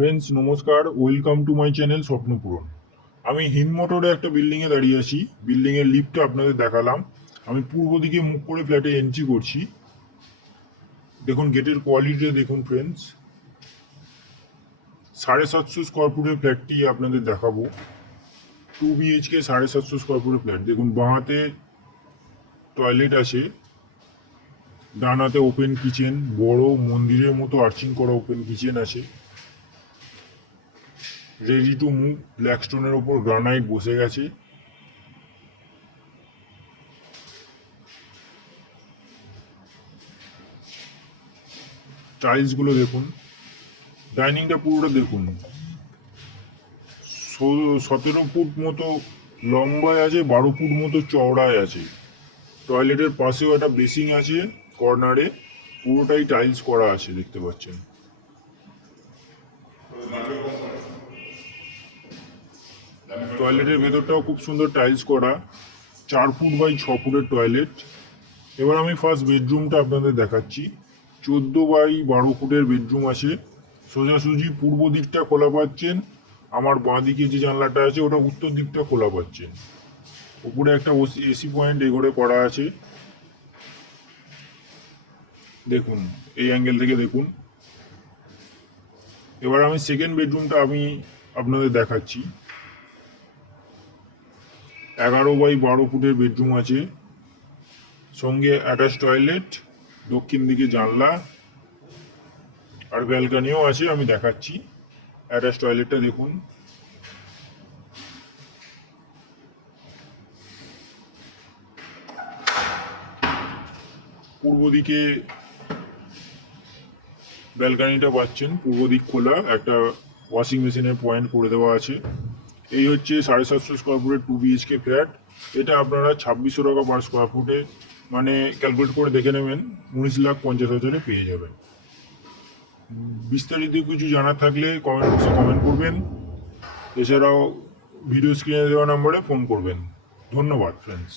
Friends নমস্কার, welcome to my channel স্বপ্নপূরণ। আমি হিন্দ মোটরে একটা বিল্ডিংয়ে দাঁড়িয়ে আছি। বিল্ডিংয়ের লিফটটা আপনাদের দেখালাম। আমি পূর্ব দিকে মুখ করে ফ্ল্যাটে এন্ট্রি করছি। দেখুন গেটের কোয়ালিটি দেখুন ফ্রেন্ডস। 750 স্কোয়ার ফুটের ফ্ল্যাটটি আপনাদের দেখাবো। 2 BHK 750 স্কোয়ার ফুটের ফ্ল্যাট। দেখুন বাঁহাতে টয়লেট আছে, ডান হাতে ওপেন কিচেন, বড় মন্দিরের মতো আর্চিং করা ওপেন কিচেন আছে। রেডি টু মুভ, ব্ল্যাক স্টোনের ওপর গ্রানাইট বসে গেছে। টাইলসগুলো দেখুন, ডাইনিংটা পুরোটা দেখুন। 17 ফুট মতো লম্বায় আছে, 12 ফুট মতো চওড়ায় আছে। টয়লেটের পাশেও একটা বেসিং আছে কর্নারে, পুরোটাই টাইলস করা আছে দেখতে পাচ্ছেন। টয়লেটের ভেতরটাও খুব সুন্দর টাইলস করা। 4 ফুট বাই 6 ফুটের টয়লেট। এবার আমি ফার্স্ট বেডরুমটা আপনাদের দেখাচ্ছি। 14 বাই 12 ফুটের বেডরুম আছে। সোজাসুজি পূর্ব দিকটা খোলা পাচ্ছেন। আমার বাঁ দিকে যে জানলাটা আছে ওটা উত্তর দিকটা খোলা পাচ্ছেন। উপরে একটা এসি পয়েন্ট এগোরে করা আছে, দেখুন এই অ্যাঙ্গেল থেকে দেখুন। এবার আমি সেকেন্ড বেডরুমটা আপনাদের দেখাচ্ছি। 11 বাই 12 ফুটের বেডরুম আছে, সঙ্গে অ্যাটাচ টয়লেট, দক্ষিণ দিকে জানলা আর ব্যালকনিও আছে। আমি দেখাচ্ছি অ্যাটাচ টয়লেটটা দেখুন। পূর্ব দিকে ব্যালকনিটা পাচ্ছেন, পূর্ব দিক খোলা, একটা ওয়াশিং মেশিনের পয়েন্ট করে দেওয়া আছে। এই হচ্ছে 750 স্কোয়ার ফুটের 2 BHK ফ্ল্যাট। এটা আপনারা 2600 টাকা পার স্কোয়ার ফুটে মানে ক্যালকুলেট করে দেখে নেবেন, 19,50,000 পেয়ে যাবেন। বিস্তারিত কিছু জানার থাকলে কমেন্ট বক্সে কমেন্ট করবেন। এছাড়াও ভিডিও স্ক্রিনে দেওয়া নম্বরে ফোন করবেন। ধন্যবাদ ফ্রেন্ডস।